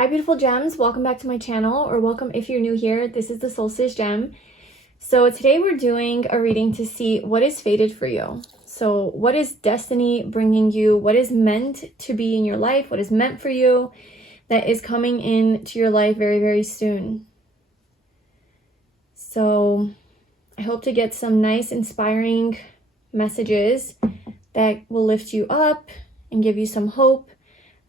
Hi beautiful gems, welcome back to my channel, or welcome if you're new here. This is the Solstice Gem. So today we're doing a reading to see what is fated for you. So what is destiny bringing you? What is meant to be in your life? What is meant for you that is coming into your life very, very soon? So I hope to get some nice, inspiring messages that will lift you up and give you some hope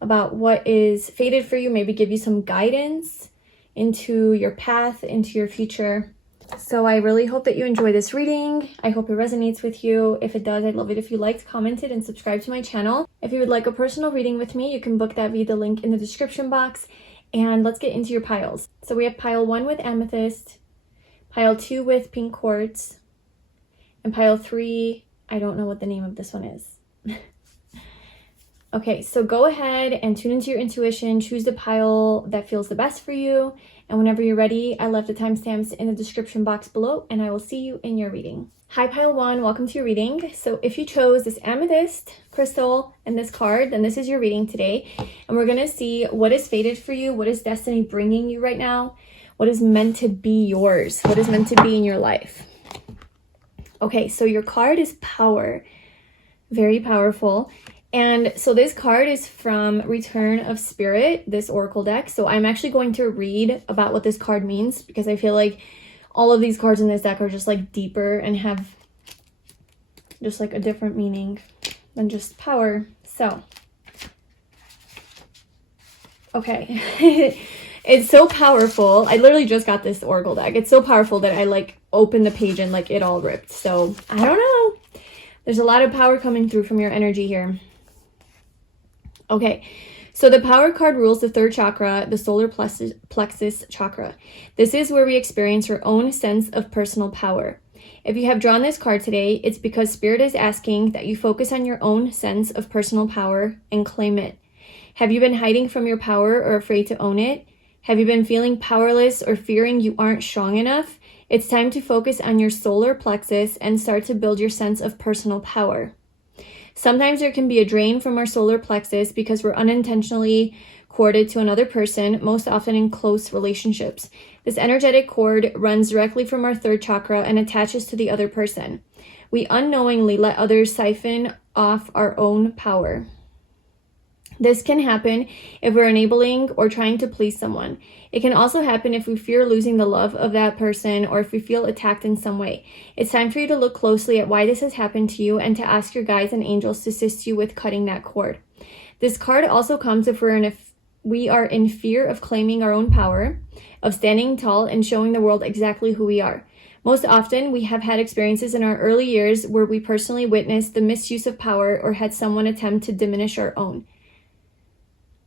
about what is fated for you, maybe give you some guidance into your path, into your future. So I really hope that you enjoy this reading. I hope it resonates with you. If it does, I'd love it if you liked, commented, and subscribed to my channel. If you would like a personal reading with me, you can book that via the link in the description box. And let's get into your piles. So we have pile 1 with amethyst, pile 2 with pink quartz, and pile 3, I don't know what the name of this one is. Okay, so go ahead and tune into your intuition, choose the pile that feels the best for you, and whenever you're ready, I left the timestamps in the description box below, and I will see you in your reading. Hi pile 1, welcome to your reading. So if you chose this amethyst crystal and this card, then this is your reading today, and we're gonna see what is fated for you, what is destiny bringing you right now, what is meant to be yours, what is meant to be in your life. Okay, so your card is power, very powerful. And so this card is from Return of Spirit, this oracle deck. So I'm actually going to read about what this card means because I feel like all of these cards in this deck are just like deeper and have just like a different meaning than just power. So, okay. It's so powerful. I literally just got this oracle deck. It's so powerful that I like opened the page and like it all ripped. So I don't know. There's a lot of power coming through from your energy here. Okay, so the power card rules the third chakra, the solar plexus chakra. This is where we experience our own sense of personal power. If you have drawn this card today, it's because Spirit is asking that you focus on your own sense of personal power and claim it. Have you been hiding from your power or afraid to own it? Have you been feeling powerless or fearing you aren't strong enough? It's time to focus on your solar plexus and start to build your sense of personal power. Sometimes there can be a drain from our solar plexus because we're unintentionally corded to another person, most often in close relationships. This energetic cord runs directly from our third chakra and attaches to the other person. We unknowingly let others siphon off our own power. This can happen if we're enabling or trying to please someone. It can also happen if we fear losing the love of that person or if we feel attacked in some way. It's time for you to look closely at why this has happened to you and to ask your guides and angels to assist you with cutting that cord. This card also comes if we are in fear of claiming our own power, of standing tall and showing the world exactly who we are. Most often, we have had experiences in our early years where we personally witnessed the misuse of power or had someone attempt to diminish our own.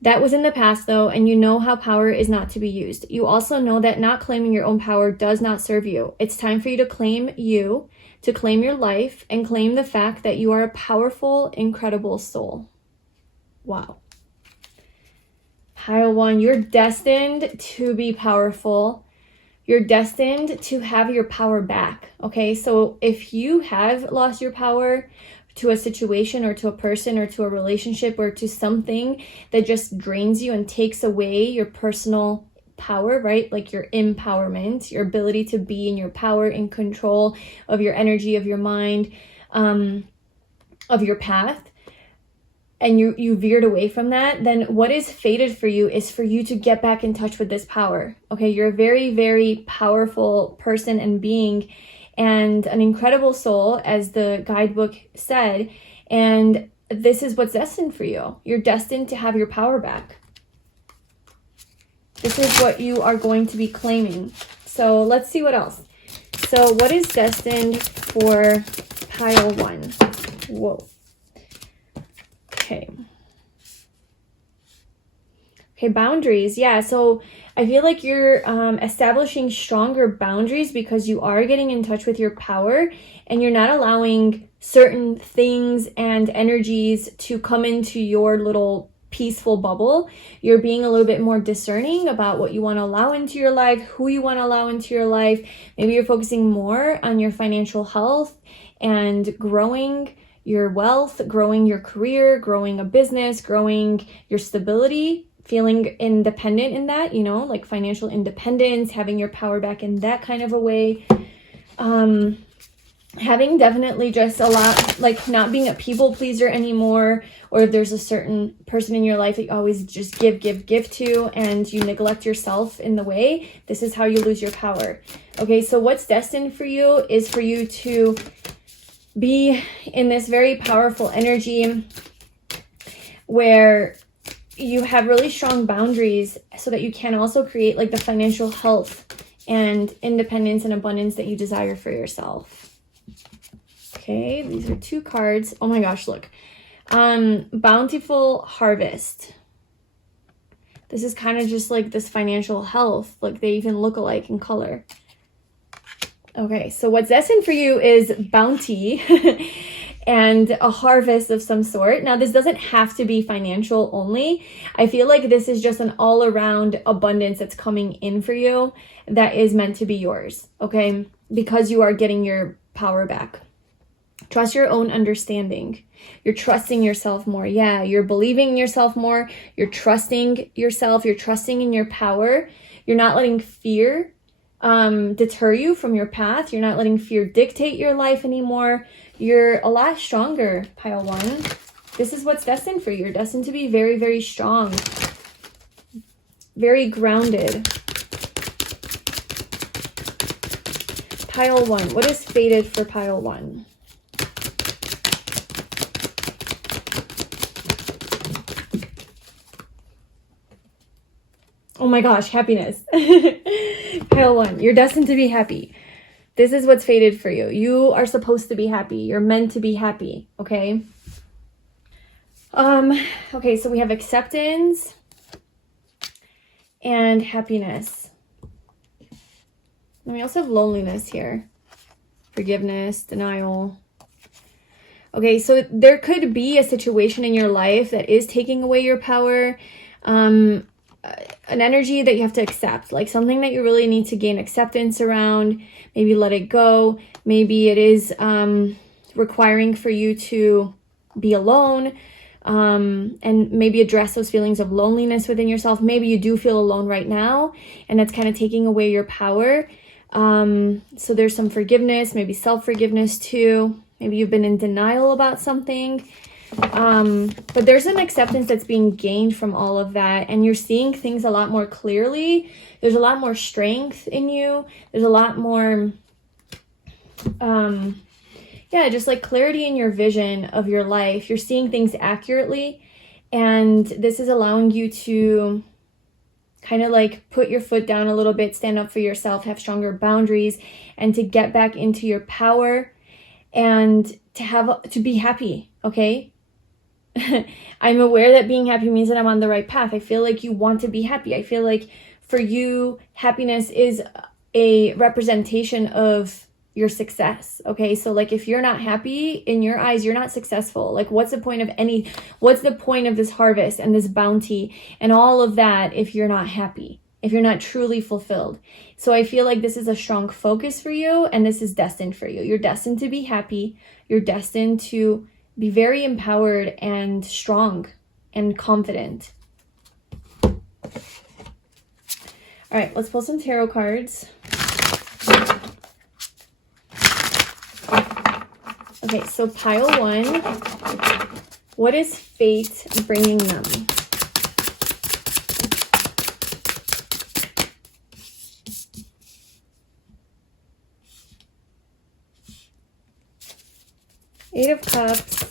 That was in the past though, and you know how power is not to be used. You also know that not claiming your own power does not serve you. It's time for you to claim your life, and claim the fact that you are a powerful, incredible soul. Wow. Pile 1, you're destined to be powerful. You're destined to have your power back, okay? So if you have lost your power to a situation or to a person or to a relationship or to something that just drains you and takes away your personal power, right? Like your empowerment, your ability to be in your power, in control of your energy, of your mind, of your path, and you veered away from that, then what is fated for you is for you to get back in touch with this power, okay? You're a very, very powerful person and being, and an incredible soul, as the guidebook said, and this is what's destined for you. You're destined to have your power back. This is what you are going to be claiming. So let's see what else. So what is destined for pile 1? Whoa. Okay. Okay, boundaries. Yeah, so I feel like you're establishing stronger boundaries because you are getting in touch with your power and you're not allowing certain things and energies to come into your little peaceful bubble. You're being a little bit more discerning about what you want to allow into your life, who you want to allow into your life. Maybe you're focusing more on your financial health and growing your wealth, growing your career, growing a business, growing your stability feeling independent in that, you know, like financial independence, having your power back in that kind of a way. Having definitely just a lot, like not being a people pleaser anymore, or if there's a certain person in your life that you always just give to and you neglect yourself in the way, this is how you lose your power. Okay, so what's destined for you is for you to be in this very powerful energy where you have really strong boundaries so that you can also create like the financial health and independence and abundance that you desire for yourself. Okay, these are 2 cards. Oh my gosh, look. Bountiful harvest. This is kind of just like this financial health. Like they even look alike in color. Okay, so what's destined for you is bounty and a harvest of some sort. Now, this doesn't have to be financial only. I feel like this is just an all-around abundance that's coming in for you that is meant to be yours, okay? Because you are getting your power back. Trust your own understanding. You're trusting yourself more. Yeah, you're believing in yourself more. You're trusting yourself. You're trusting in your power. You're not letting fear deter you from your path. You're not letting fear dictate your life anymore. You're a lot stronger, pile 1. This is what's destined for you. You're destined to be very, very strong. Very grounded. Pile 1. What is fated for pile 1? Oh my gosh, happiness. Pile 1, you're destined to be happy. This is what's fated for you. You are supposed to be happy. You're meant to be happy, okay? Okay, so we have acceptance and happiness. And we also have loneliness here. Forgiveness, denial. Okay, so there could be a situation in your life that is taking away your power. An energy that you have to accept, like something that you really need to gain acceptance around, maybe let it go. Maybe it is requiring for you to be alone and maybe address those feelings of loneliness within yourself. Maybe you do feel alone right now and that's kind of taking away your power. So there's some forgiveness, maybe self-forgiveness too. Maybe you've been in denial about something. But there's an acceptance that's being gained from all of that, and you're seeing things a lot more clearly. There's a lot more strength in you. There's a lot more, just like clarity in your vision of your life. You're seeing things accurately, and this is allowing you to kind of like put your foot down a little bit, stand up for yourself, have stronger boundaries, and to get back into your power and to be happy, okay? I'm aware that being happy means that I'm on the right path. I feel like you want to be happy. I feel like for you, happiness is a representation of your success. Okay, so like if you're not happy, in your eyes, you're not successful. Like what's the point of this harvest and this bounty and all of that if you're not happy, if you're not truly fulfilled? So I feel like this is a strong focus for you, and this is destined for you. You're destined to be happy. You're destined to be very empowered and strong and confident. All right, let's pull some tarot cards. Okay, so pile 1, what is fate bringing them? Eight of Cups.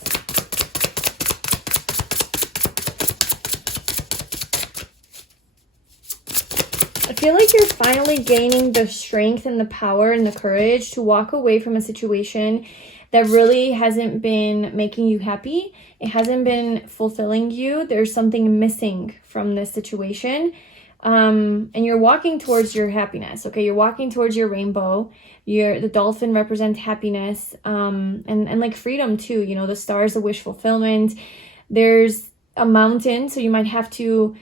I feel like you're finally gaining the strength and the power and the courage to walk away from a situation that really hasn't been making you happy. It hasn't been fulfilling you. There's something missing from this situation. And you're walking towards your happiness, okay? You're walking towards your rainbow. The dolphin represents happiness, and like freedom too. You know, the star is a wish fulfillment. There's a mountain, so you might have to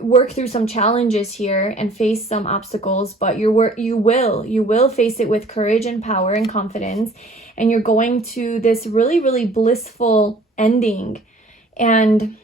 work through some challenges here and face some obstacles, but you will face it with courage and power and confidence, and you're going to this really, really blissful ending. And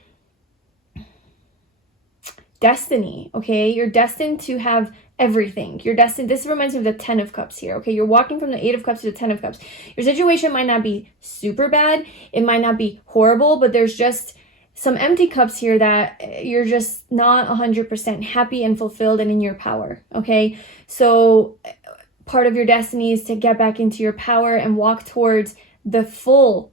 destiny, okay? You're destined to have everything. You're destined. This reminds me of the 10 of Cups here, okay? You're walking from the 8 of Cups to the 10 of Cups. Your situation might not be super bad. It might not be horrible, but there's just some empty cups here that you're just not 100% happy and fulfilled and in your power, okay? So part of your destiny is to get back into your power and walk towards the full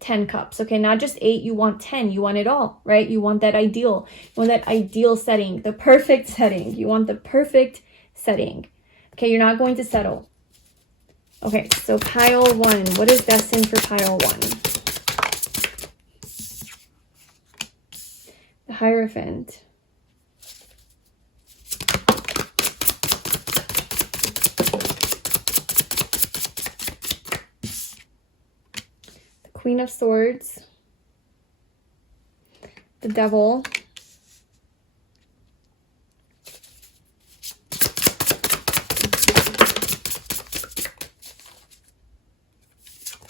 10 cups, okay? Not just 8, you want 10, you want it all, right? You want that ideal, you want that ideal setting, the perfect setting. You want the perfect setting, okay? You're not going to settle. Okay, so pile 1, what is destined for pile 1? The Hierophant. Queen of Swords, the Devil,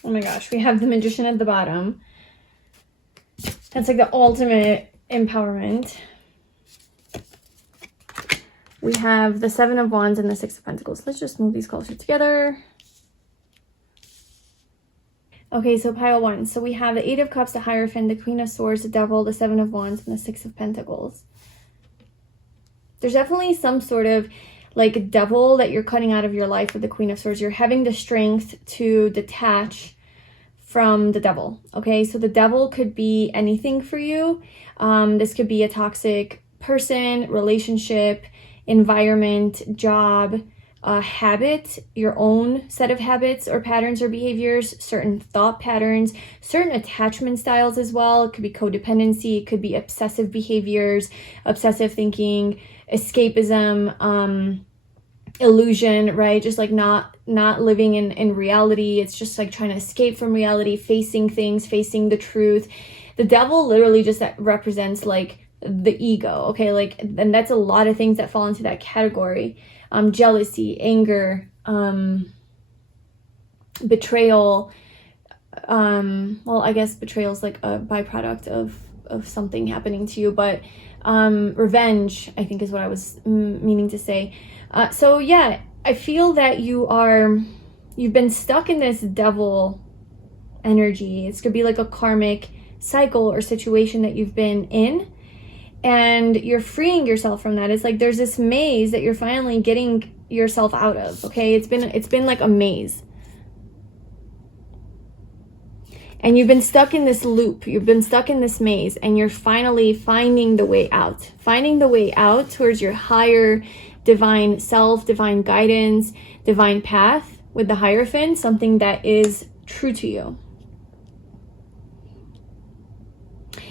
oh my gosh, we have the Magician at the bottom. That's like the ultimate empowerment. We have the 7 of Wands and the 6 of Pentacles. Let's just move these closer together. Okay, so pile 1. So we have the 8 of Cups, the Hierophant, the Queen of Swords, the Devil, the 7 of Wands, and the 6 of Pentacles. There's definitely some sort of like devil that you're cutting out of your life with the Queen of Swords. You're having the strength to detach from the devil, okay? So the devil could be anything for you. This could be a toxic person, relationship, environment, job, habit, your own set of habits or patterns or behaviors, certain thought patterns, certain attachment styles as well. It could be codependency, it could be obsessive behaviors, obsessive thinking, escapism, illusion, right? Just like not living in reality. It's just like trying to escape from reality, facing things, facing the truth. The devil literally just that represents like the ego, okay? Like, and that's a lot of things that fall into that category. Jealousy, anger, betrayal. Well, I guess betrayal is like a byproduct of something happening to you, but revenge, I think is what I was meaning to say. So yeah, I feel that you've been stuck in this devil energy. It's could be like a karmic cycle or situation that you've been in, and you're freeing yourself from that. It's like there's this maze that you're finally getting yourself out of, okay? It's been like a maze. And you've been stuck in this loop. You've been stuck in this maze, and you're finally finding the way out. Finding the way out towards your higher divine self, divine guidance, divine path with the Hierophant, something that is true to you.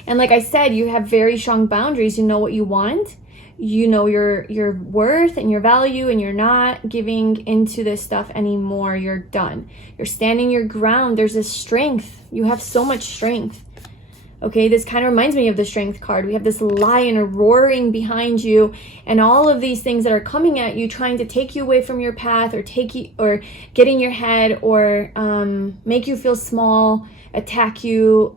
And like I said, you have very strong boundaries. You know what you want. You know your worth and your value, and you're not giving into this stuff anymore. You're done. You're standing your ground. There's this strength. You have so much strength. Okay, this kind of reminds me of the Strength card. We have this lion roaring behind you, and all of these things that are coming at you, trying to take you away from your path, or take you, or get in your head, or make you feel small, attack you,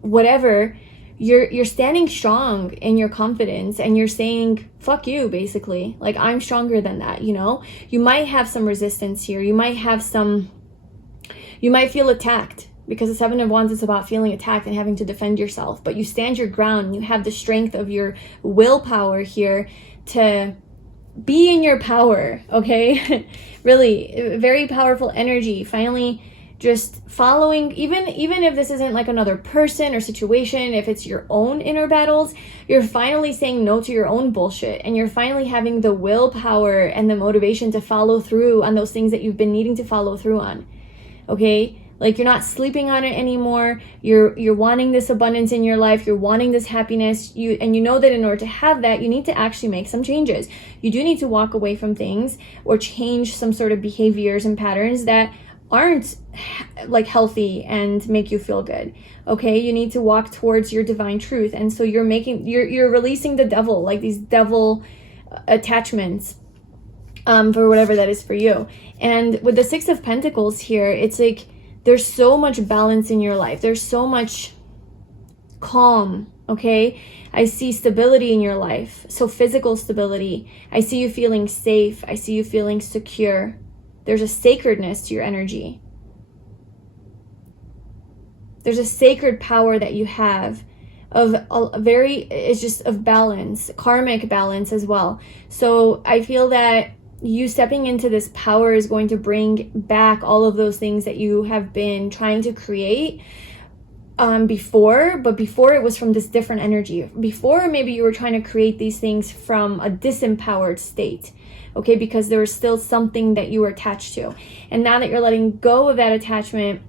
whatever. You're standing strong in your confidence, and you're saying fuck you, basically. Like, I'm stronger than that, you know? You might have some resistance here. You might feel attacked, because the 7 of Wands is about feeling attacked and having to defend yourself, but you stand your ground. You have the strength of your willpower here to be in your power, okay? Really, very powerful energy. Finally, just following, even if this isn't like another person or situation, if it's your own inner battles, you're finally saying no to your own bullshit, and you're finally having the willpower and the motivation to follow through on those things that you've been needing to follow through on, okay? Like, you're not sleeping on it anymore. You're wanting this abundance in your life. You're wanting this happiness. And you know that in order to have that, you need to actually make some changes. You do need to walk away from things or change some sort of behaviors and patterns that aren't like healthy and make you feel good. Okay, you need to walk towards your divine truth. And so you're releasing the devil, like these devil attachments, for whatever that is for you. And with the 6 of Pentacles here, it's like there's so much balance in your life. There's so much calm, okay? I see stability in your life. So physical stability. I see you feeling safe. I see you feeling secure. There's a sacredness to your energy. There's a sacred power that you have of it's just of balance, karmic balance as well. So I feel that you stepping into this power is going to bring back all of those things that you have been trying to create before, but before it was from this different energy. Before, maybe you were trying to create these things from a disempowered state, okay, because there was still something that you were attached to. And now that you're letting go of that attachment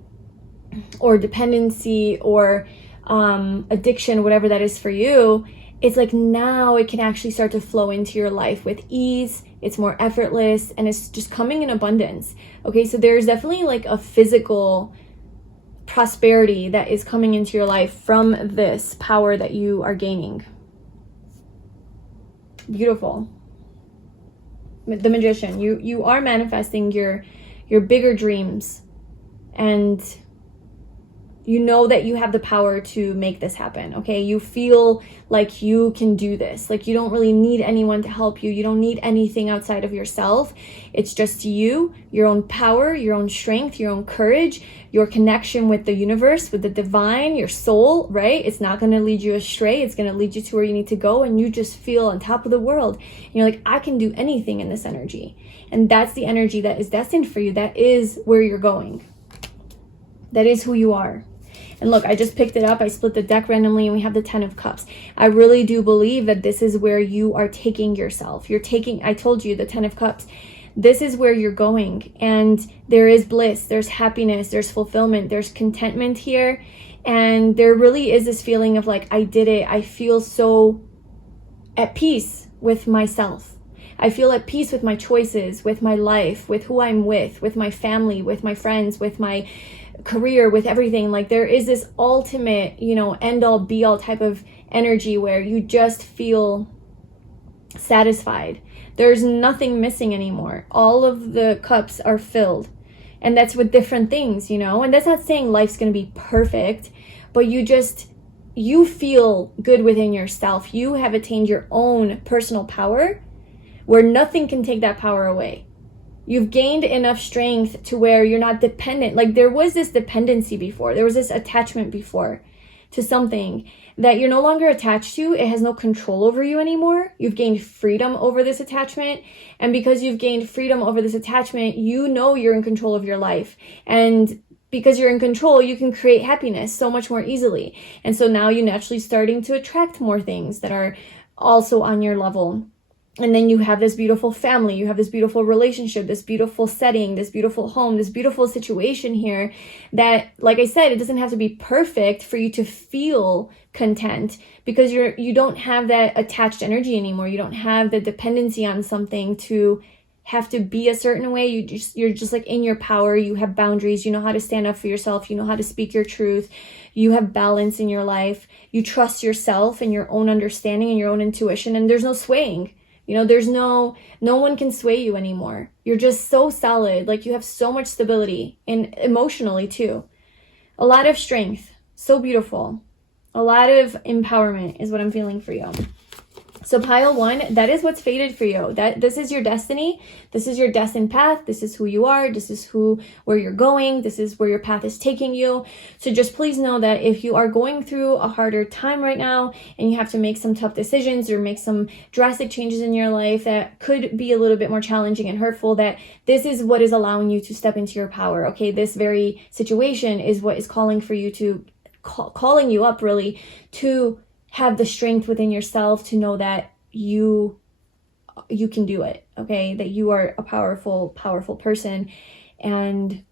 or dependency or addiction, whatever that is for you, it's like now it can actually start to flow into your life with ease. It's more effortless and it's just coming in abundance. Okay, so there's definitely like a physical prosperity that is coming into your life from this power that you are gaining. Beautiful. The Magician, you are manifesting your bigger dreams, and you know that you have the power to make this happen, okay? You feel like you can do this. Like you don't really need anyone to help you. You don't need anything outside of yourself. It's just you, your own power, your own strength, your own courage, your connection with the universe, with the divine, your soul, right? It's not going to lead you astray. It's going to lead you to where you need to go, and you just feel on top of the world. And you're like, I can do anything in this energy. And that's the energy that is destined for you. That is where you're going. That is who you are. And look, I just picked it up. I split the deck randomly and we have the 10 of Cups. I really do believe that this is where you are taking yourself. I told you, the 10 of Cups. This is where you're going. And there is bliss, there's happiness, there's fulfillment, there's contentment here. And there really is this feeling of like, I did it. I feel so at peace with myself. I feel at peace with my choices, with my life, with who I'm with my family, with my friends, with my career, with everything. Like there is this ultimate, end all be all type of energy where you just feel satisfied. There's nothing missing anymore. All of the cups are filled, and that's with different things, and that's not saying life's going to be perfect, but you feel good within yourself. You have attained your own personal power where nothing can take that power away. You've gained enough strength to where you're not dependent. Like there was this dependency before. There was this attachment before to something that you're no longer attached to. It has no control over you anymore. You've gained freedom over this attachment. And because you've gained freedom over this attachment, you know you're in control of your life. And because you're in control, you can create happiness so much more easily. And so now you're naturally starting to attract more things that are also on your level. And then you have this beautiful family, you have this beautiful relationship, this beautiful setting, this beautiful home, this beautiful situation here that, like I said, it doesn't have to be perfect for you to feel content, because you don't have that attached energy anymore. You don't have the dependency on something to have to be a certain way. You're just like in your power. You have boundaries. You know how to stand up for yourself. You know how to speak your truth. You have balance in your life. You trust yourself and your own understanding and your own intuition, and there's no swaying. There's no one can sway you anymore. You're just so solid. Like you have so much stability, and emotionally too. A lot of strength. So beautiful. A lot of empowerment is what I'm feeling for you. So pile 1, that is what's fated for you. This is your destiny. This is your destined path. This is who you are. This is where you're going. This is where your path is taking you. So just please know that if you are going through a harder time right now and you have to make some tough decisions or make some drastic changes in your life that could be a little bit more challenging and hurtful, that this is what is allowing you to step into your power. Okay, this very situation is what is calling for you to calling you up really to have the strength within yourself to know that you can do it, okay? That you are a powerful person, and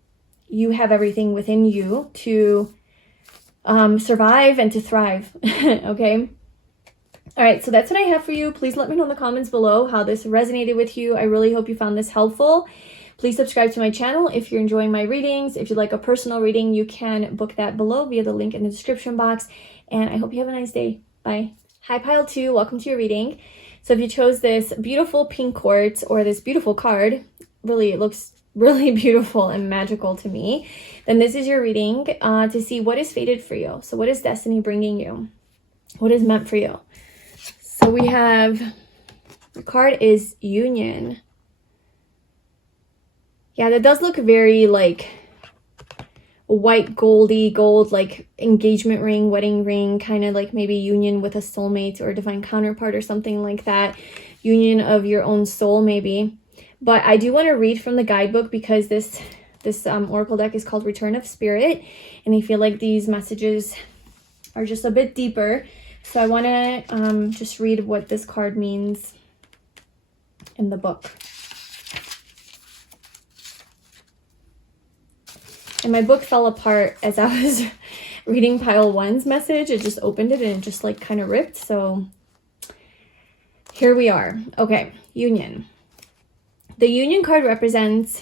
you have everything within you to survive and to thrive, okay? All right, so that's what I have for you. Please let me know in the comments below how this resonated with you. I really hope you found this helpful. Please subscribe to my channel if you're enjoying my readings. If you'd like a personal reading, you can book that below via the link in the description box. And I hope you have a nice day. Bye. Hi, pile 2. Welcome to your reading. So if you chose this beautiful pink quartz or this beautiful card, really, it looks really beautiful and magical to me, then this is your reading to see what is fated for you. So what is destiny bringing you? What is meant for you? So we have, the card is Union. Yeah, that does look very like white gold, like engagement ring, wedding ring, kind of like maybe union with a soulmate or divine counterpart or something like that. Union of your own soul maybe. But I do want to read from the guidebook because this oracle deck is called Return of Spirit, and I feel like these messages are just a bit deeper. So I want to just read what this card means in the book. And my book fell apart as I was reading pile 1's message. It just opened it and it just like kind of ripped. So here we are. Okay, Union. The Union card represents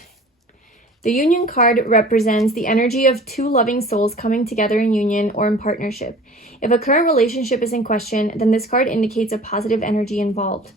the energy of two loving souls coming together in union or in partnership. If a current relationship is in question, then this card indicates a positive energy involved.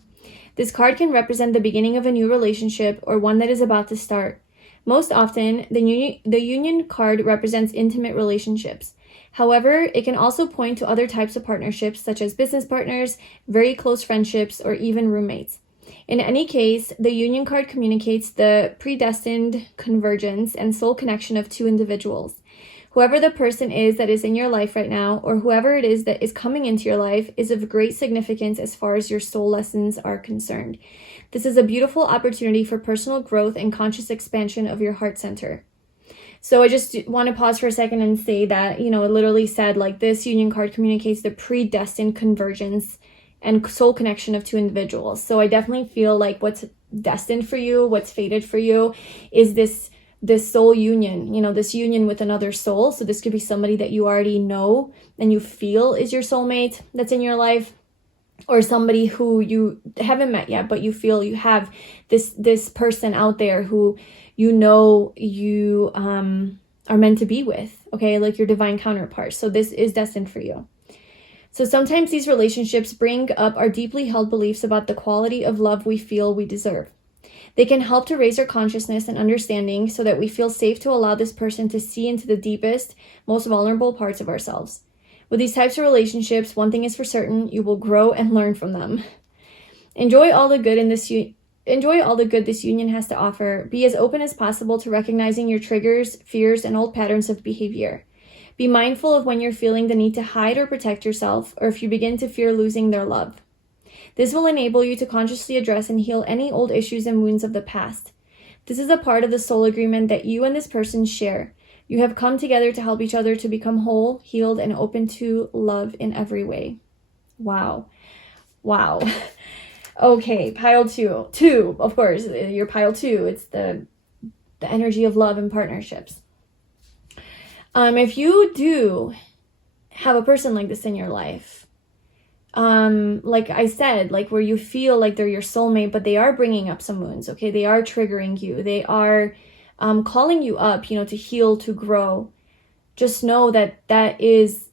This card can represent the beginning of a new relationship or one that is about to start. Most often, the Union card represents intimate relationships. However, it can also point to other types of partnerships, such as business partners, very close friendships, or even roommates. In any case, the Union card communicates the predestined convergence and soul connection of two individuals. Whoever the person is that is in your life right now, or whoever it is that is coming into your life, is of great significance as far as your soul lessons are concerned. This is a beautiful opportunity for personal growth and conscious expansion of your heart center. So I just want to pause for a second and say that, it literally said like this Union card communicates the predestined convergence and soul connection of two individuals. So I definitely feel like what's destined for you, what's fated for you is this soul union, this union with another soul. So this could be somebody that you already know and you feel is your soulmate that's in your life, or somebody who you haven't met yet, but you feel you have this person out there who you are meant to be with, okay? Like your divine counterpart. So this is destined for you. So sometimes these relationships bring up our deeply held beliefs about the quality of love we feel we deserve. They can help to raise our consciousness and understanding so that we feel safe to allow this person to see into the deepest, most vulnerable parts of ourselves. With these types of relationships, one thing is for certain, you will grow and learn from them. Enjoy all the good this union has to offer. Be as open as possible to recognizing your triggers, fears, and old patterns of behavior. Be mindful of when you're feeling the need to hide or protect yourself, or if you begin to fear losing their love. This will enable you to consciously address and heal any old issues and wounds of the past. This is a part of the soul agreement that you and this person share. You have come together to help each other to become whole, healed, and open to love in every way. Wow. Okay, pile 2. 2, of course, your pile 2. It's the energy of love and partnerships. If you do have a person like this in your life, like I said, like where you feel like they're your soulmate, but they are bringing up some wounds, okay? They are triggering you. They are calling you up, to heal, to grow. Just know that that is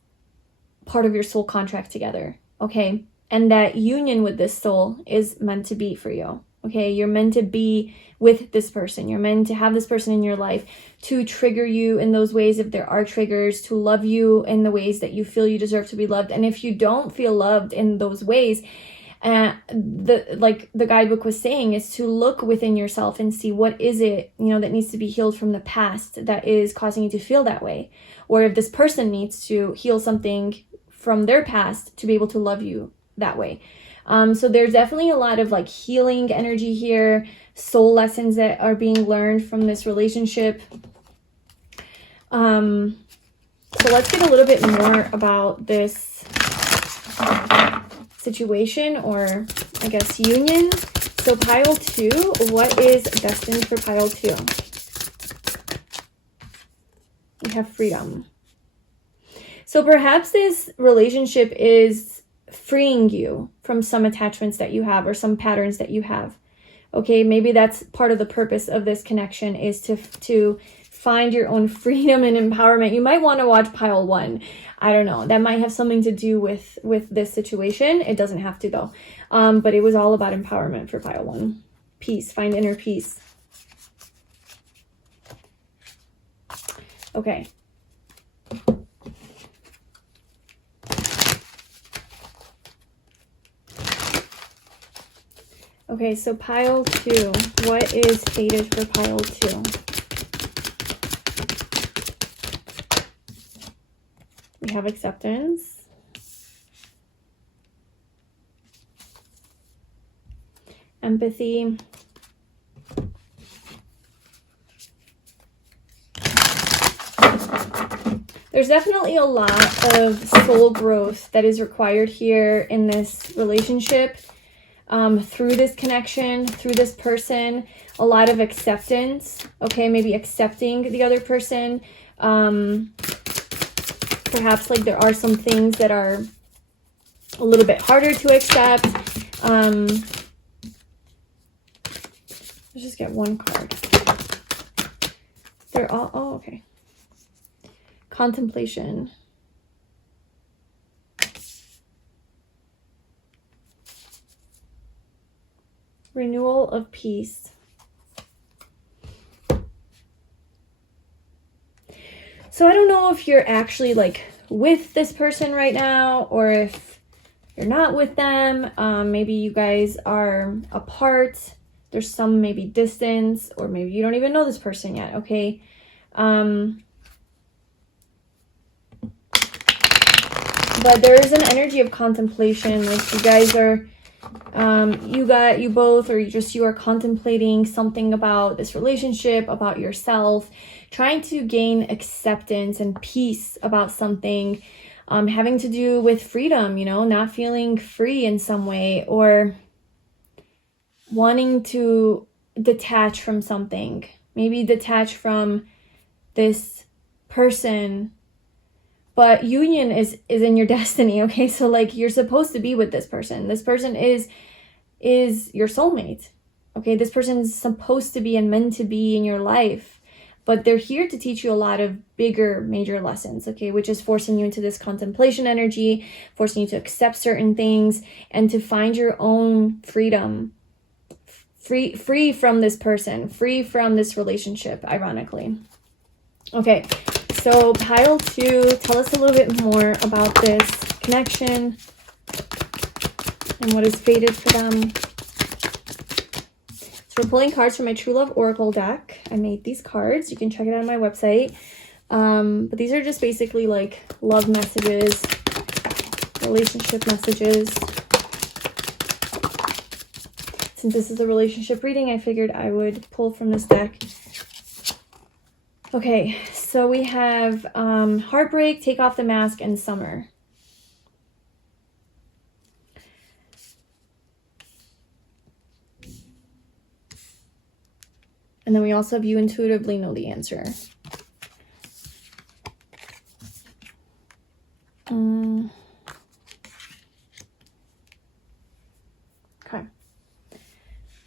part of your soul contract together, okay? And that union with this soul is meant to be for you, okay? You're meant to be with this person. You're meant to have this person in your life to trigger you in those ways if there are triggers, to love you in the ways that you feel you deserve to be loved. And if you don't feel loved in those ways, the guidebook was saying is to look within yourself and see what is it, that needs to be healed from the past that is causing you to feel that way. Or if this person needs to heal something from their past to be able to love you that way. So there's definitely a lot of like healing energy here, soul lessons that are being learned from this relationship. So let's get a little bit more about this situation, or I guess union. So pile 2, what is destined for pile 2? We have freedom. So perhaps this relationship is freeing you from some attachments that you have or some patterns that you have. Okay, maybe that's part of the purpose of this connection, is to find your own freedom and empowerment. You might want to watch pile 1. I don't know. That might have something to do with this situation. It doesn't have to though. But it was all about empowerment for pile 1. Peace. Find inner peace. Okay. Okay, so pile 2. What is fated for pile 2? We have acceptance. Empathy. There's definitely a lot of soul growth that is required here in this relationship, through this connection, through this person. A lot of acceptance, okay? Maybe accepting the other person. Perhaps like there are some things that are a little bit harder to accept. Let's just get one card. They're all, oh, okay. Contemplation. Renewal of peace. So I don't know if you're actually like with this person right now, or if you're not with them. Maybe you guys are apart. There's some maybe distance, or maybe you don't even know this person yet, okay? But there is an energy of contemplation. Like you guys are, you both, or you are contemplating something about this relationship, about yourself, trying to gain acceptance and peace about something, having to do with freedom, you know, not feeling free in some way, or wanting to detach from something, maybe detach from this person. But union is in your destiny, okay? So like you're supposed to be with this person. This person is your soulmate, okay? This person's supposed to be and meant to be in your life. But they're here to teach you a lot of bigger, major lessons, okay? Which is forcing you into this contemplation energy, forcing you to accept certain things, and to find your own freedom. Free from this person, free from this relationship, ironically. Okay. So pile 2, tell us a little bit more about this connection and what is fated for them. So we're pulling cards from my True Love Oracle deck. I made these cards. You can check it out on my website. But these are just basically like love messages, relationship messages. Since this is a relationship reading, I figured I would pull from this deck. Okay, so we have heartbreak, take off the mask, and summer. And then we also have you intuitively know the answer. Okay.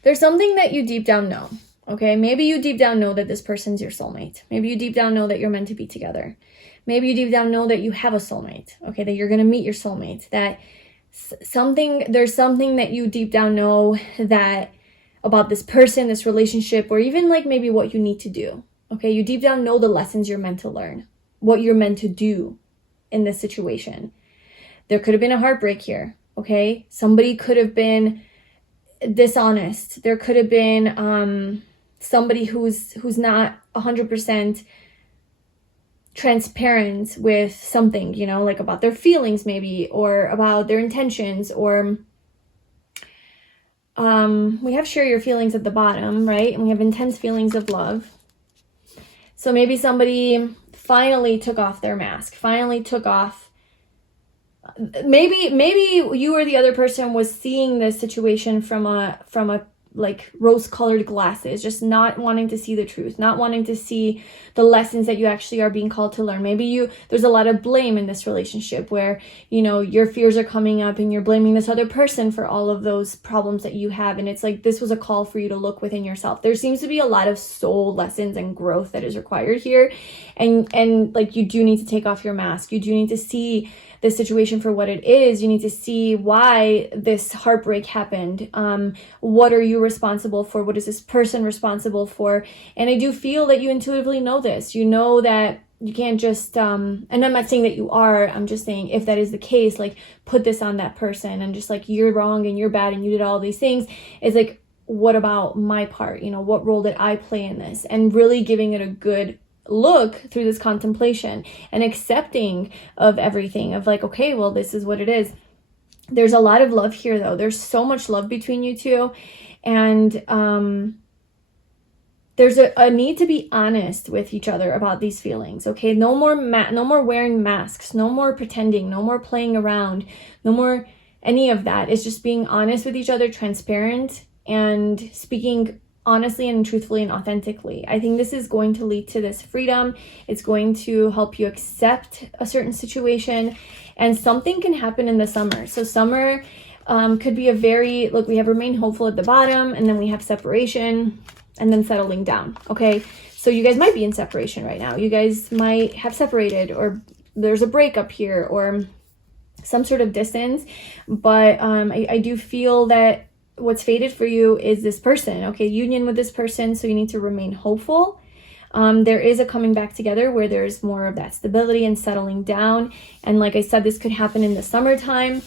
There's something that you deep down know. Okay, maybe you deep down know that this person's your soulmate. Maybe you deep down know that you're meant to be together. Maybe you deep down know that you have a soulmate. Okay, that you're going to meet your soulmate. That there's something that you deep down know that about this person, this relationship, or even like maybe what you need to do. Okay, you deep down know the lessons you're meant to learn, what you're meant to do in this situation. There could have been a heartbreak here. Okay, somebody could have been dishonest. There could have been somebody who's not 100% transparent with something, you know, like about their feelings maybe, or about their intentions, or we have share your feelings at the bottom, right? And we have intense feelings of love. So maybe somebody finally took off their mask, finally took off. Maybe you or the other person was seeing this situation from a like rose-colored glasses, just not wanting to see the truth, not wanting to see the lessons that you actually are being called to learn. Maybe there's a lot of blame in this relationship where, you know, your fears are coming up and you're blaming this other person for all of those problems that you have. And it's like, this was a call for you to look within yourself. There seems to be a lot of soul lessons and growth that is required here. And like, you do need to take off your mask. You do need to see this situation for what it is. You need to see why this heartbreak happened. What are you responsible for? What is this person responsible for? And I do feel that you intuitively know this. You know that you can't just, and I'm not saying that you are, I'm just saying if that is the case, like put this on that person and just like, you're wrong and you're bad and you did all these things. It's like, what about my part? You know, what role did I play in this? And really giving it a good look through this contemplation and accepting of everything, of like, okay, well, this is what it is. There's a lot of love here though. There's so much love between you two. And, there's a need to be honest with each other about these feelings, okay? No more wearing masks, no more pretending, no more playing around, no more any of that. It's just being honest with each other, transparent, and speaking honestly and truthfully and authentically. I think this is going to lead to this freedom. It's going to help you accept a certain situation, and something can happen in the summer. So summer could be a very, look, we have remain hopeful at the bottom, and then we have separation, and then settling down, okay? So you guys might be in separation right now. You guys might have separated, or there's a breakup here, or some sort of distance. But I do feel that what's fated for you is this person, okay? Union with this person, so you need to remain hopeful. There is a coming back together where there's more of that stability and settling down. And like I said, this could happen in the summertime.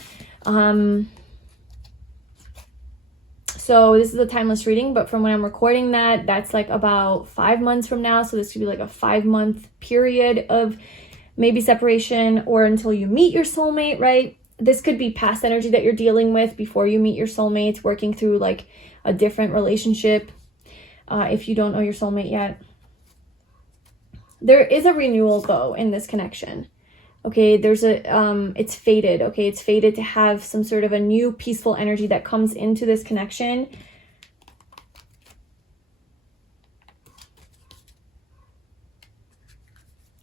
So this is a timeless reading, but from when I'm recording that, that's like about 5 months from now. So this could be like a 5-month period of maybe separation, or until you meet your soulmate, right? This could be past energy that you're dealing with before you meet your soulmate, working through like a different relationship. If you don't know your soulmate yet. There is a renewal though in this connection. Okay, there's it's fated, okay? It's fated to have some sort of a new peaceful energy that comes into this connection.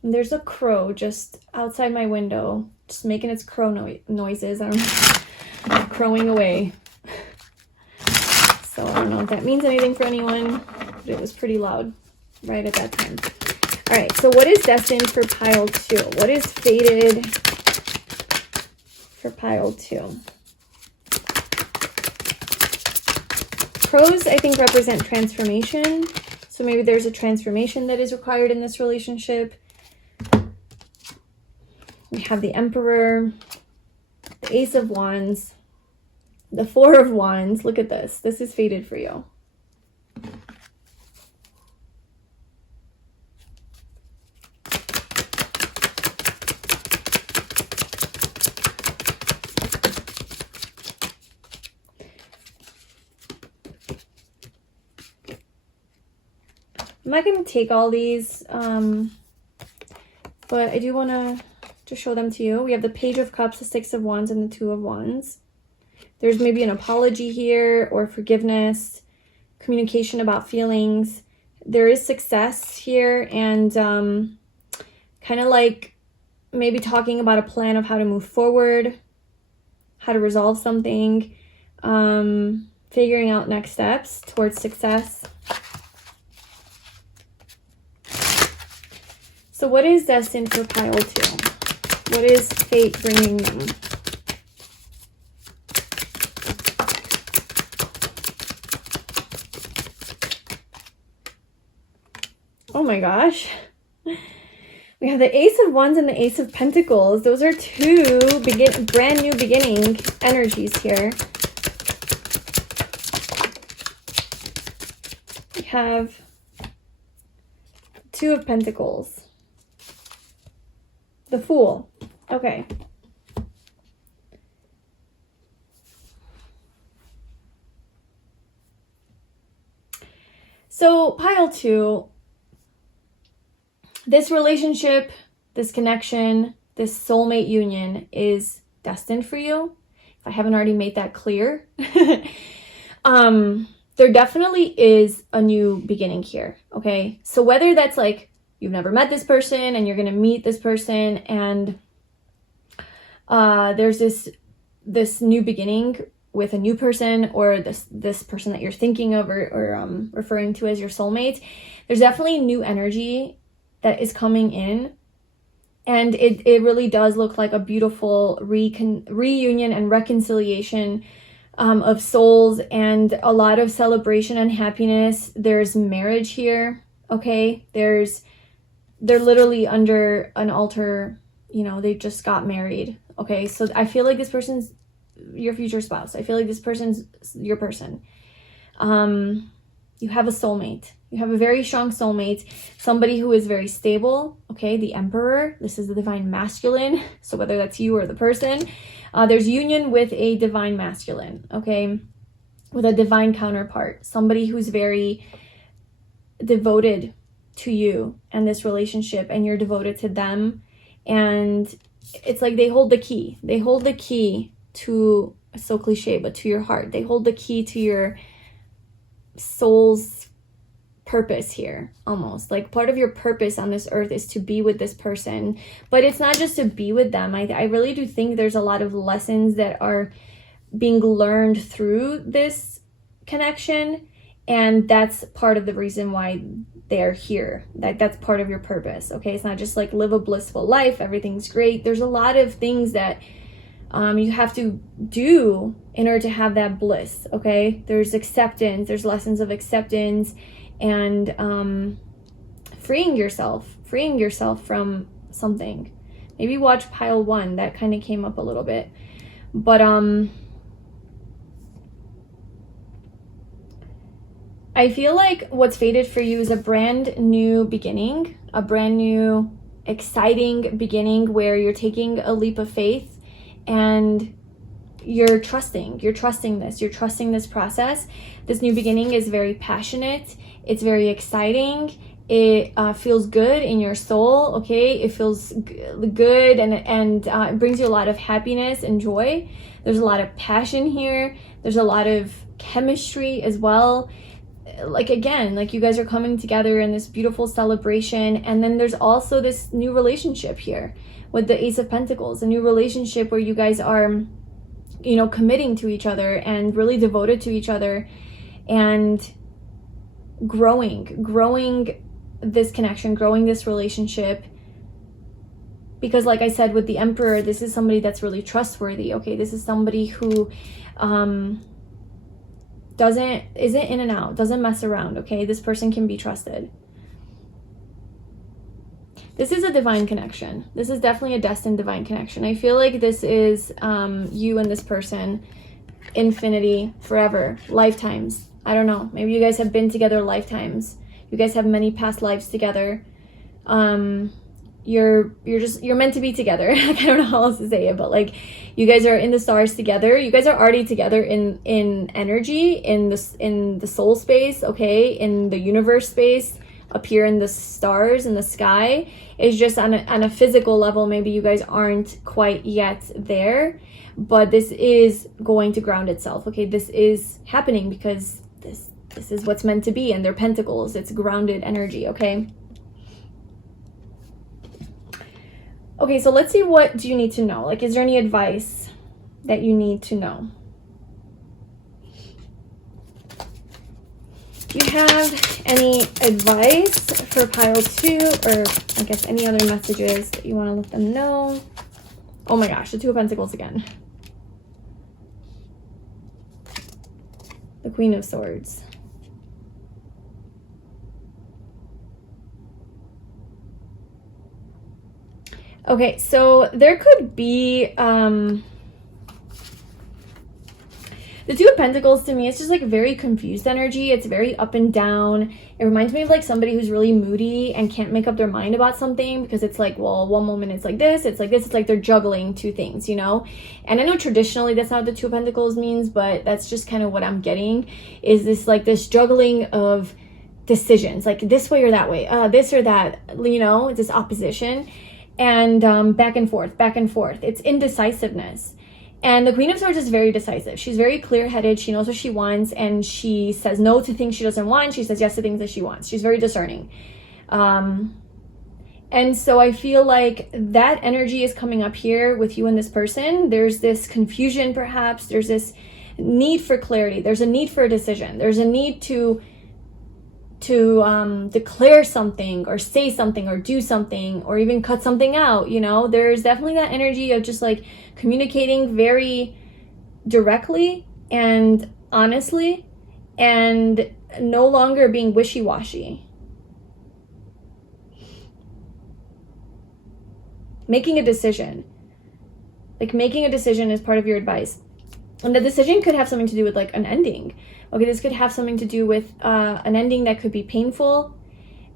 And there's a crow just outside my window, just making its crow noises. I don't know, crowing away. So I don't know if that means anything for anyone, but it was pretty loud right at that time. All right, so what is destined for pile 2? What is fated for pile 2? Crows, I think, represent transformation. So maybe there's a transformation that is required in this relationship. We have the Emperor, the Ace of Wands, the Four of Wands. Look at this. This is fated for you. I'm not going to take all these, but I do want to show them to you. We have the Page of Cups, the Six of Wands, and the Two of Wands. There's maybe an apology here, or forgiveness, communication about feelings. There is success here, and kind of like maybe talking about a plan of how to move forward, how to resolve something, figuring out next steps towards success. So what is destined for pile 2? What is fate bringing them? Oh my gosh. We have the Ace of Wands and the Ace of Pentacles. Those are two brand new beginning energies here. We have Two of Pentacles. The Fool. Okay. So pile 2, this relationship, this connection, this soulmate union is destined for you. If I haven't already made that clear. There definitely is a new beginning here, okay? So whether that's like you've never met this person and you're going to meet this person, and there's this new beginning with a new person, or this person that you're thinking of or referring to as your soulmate, there's definitely new energy that is coming in. And it really does look like a beautiful reunion and reconciliation of souls, and a lot of celebration and happiness. There's marriage here, okay? There's they're literally under an altar, you know, they just got married. Okay, so I feel like this person's your future spouse. I feel like this person's your person. You have a soulmate. You have a very strong soulmate, somebody who is very stable. Okay, the Emperor, this is the divine masculine. So whether that's you or the person, there's union with a divine masculine, okay, with a divine counterpart, somebody who's very devoted to you and this relationship, and you're devoted to them. And it's like they hold the key. They hold the key to, so cliche, but to your heart. They hold the key to your soul's purpose here, almost like part of your purpose on this earth is to be with this person. But it's not just to be with them. I really do think there's a lot of lessons that are being learned through this connection, and that's part of the reason why they're here. That's part of your purpose. Okay, it's not just like live a blissful life, everything's great. There's a lot of things that you have to do in order to have that bliss. Okay, there's acceptance, there's lessons of acceptance, and freeing yourself from something. Maybe watch pile 1, that kind of came up a little bit. But I feel like what's fated for you is a brand new beginning, a brand new exciting beginning where you're taking a leap of faith and you're trusting this process. This new beginning is very passionate. It's very exciting. It feels good in your soul. Okay, it feels good, and it brings you a lot of happiness and joy. There's a lot of passion here. There's a lot of chemistry as well. Like, again, like you guys are coming together in this beautiful celebration. And then there's also this new relationship here with the Ace of Pentacles, a new relationship where you guys are, you know, committing to each other and really devoted to each other, and growing this connection, growing this relationship. Because like I said, with the Emperor, this is somebody that's really trustworthy. Okay, this is somebody who isn't in and out, doesn't mess around. Okay, this person can be trusted. This is a divine connection. This is definitely a destined divine connection. I feel like this is you and this person, infinity, forever, lifetimes. I don't know. Maybe you guys have been together lifetimes. You guys have many past lives together. You're meant to be together. I don't know how else to say it, but like you guys are in the stars together. You guys are already together in energy, in the soul space, okay, in the universe space, up here in the stars, in the sky. It's just on a physical level, maybe you guys aren't quite yet there, but this is going to ground itself. Okay, this is happening because this is what's meant to be, and they're pentacles. It's grounded energy. Okay. Okay, so let's see, what do you need to know? Like, is there any advice that you need to know? Do you have any advice for pile 2, or I guess any other messages that you want to let them know? Oh my gosh, the Two of Pentacles again. The Queen of Swords. Okay, so there could be the Two of Pentacles. To me, it's just like very confused energy. It's very up and down. It reminds me of like somebody who's really moody and can't make up their mind about something, because it's like, well, one moment it's like this, it's like this, it's like they're juggling two things, you know? And I know traditionally that's not what the Two of Pentacles means, but that's just kind of what I'm getting, is this like this juggling of decisions, like this way or that way, this or that, you know, it's this opposition. And back and forth. It's indecisiveness. And the Queen of Swords is very decisive. She's very clear-headed. She knows what she wants, and she says no to things she doesn't want. She says yes to things that she wants. She's very discerning. And so I feel like that energy is coming up here with you and this person. There's this confusion, perhaps. There's this need for clarity. There's a need for a decision. There's a need to declare something, or say something, or do something, or even cut something out, you know? There's definitely that energy of just like communicating very directly and honestly, and no longer being wishy-washy. making a decision. Like making a decision is part of your advice. And the decision could have something to do with like an ending. Okay, this could have something to do with an ending that could be painful.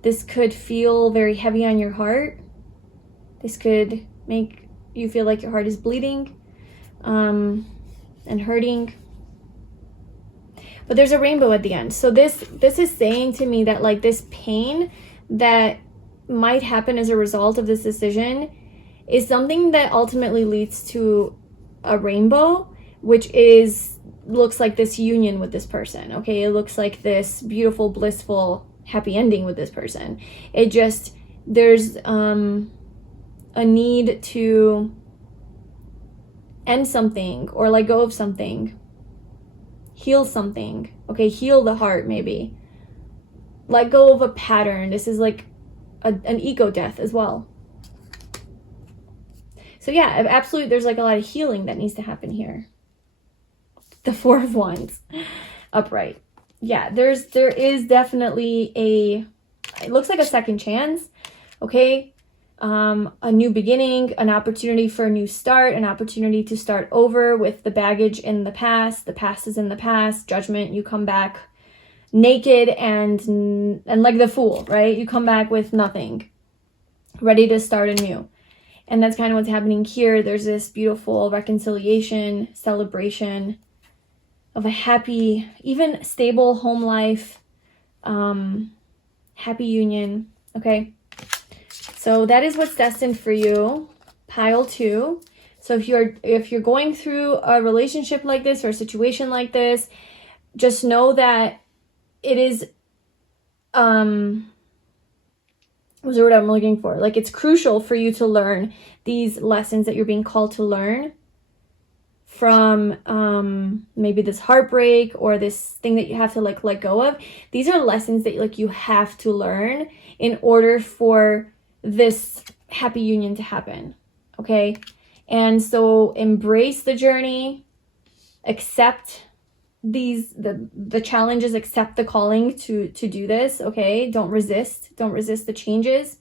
This could feel very heavy on your heart. This could make you feel like your heart is bleeding and hurting. But there's a rainbow at the end. So this is saying to me that like this pain that might happen as a result of this decision is something that ultimately leads to a rainbow, which looks like this union with this person. Okay, it looks like this beautiful, blissful, happy ending with this person. It just, there's a need to end something or let go of something, heal something. Okay, heal the heart maybe. Let go of a pattern. This is like an ego death as well. So yeah, absolutely, there's like a lot of healing that needs to happen here. The Four of Wands upright. Yeah, there is definitely it looks like a second chance. Okay, a new beginning, an opportunity for a new start, an opportunity to start over with the baggage in the past. The past is in the past. Judgment, you come back naked and like the Fool, right? You come back with nothing, ready to start anew. And that's kind of what's happening here. There's this beautiful reconciliation, celebration of a happy, even stable home life, happy union. Okay, so that is what's destined for you, pile 2. So if you're going through a relationship like this or a situation like this, just know that it is what's the word I'm looking for? Like, it's crucial for you to learn these lessons that you're being called to learn from maybe this heartbreak or this thing that you have to like let go of. These are lessons that like you have to learn in order for this happy union to happen. Okay, and so embrace the journey, accept the challenges, accept the calling to do this. Okay, don't resist the changes.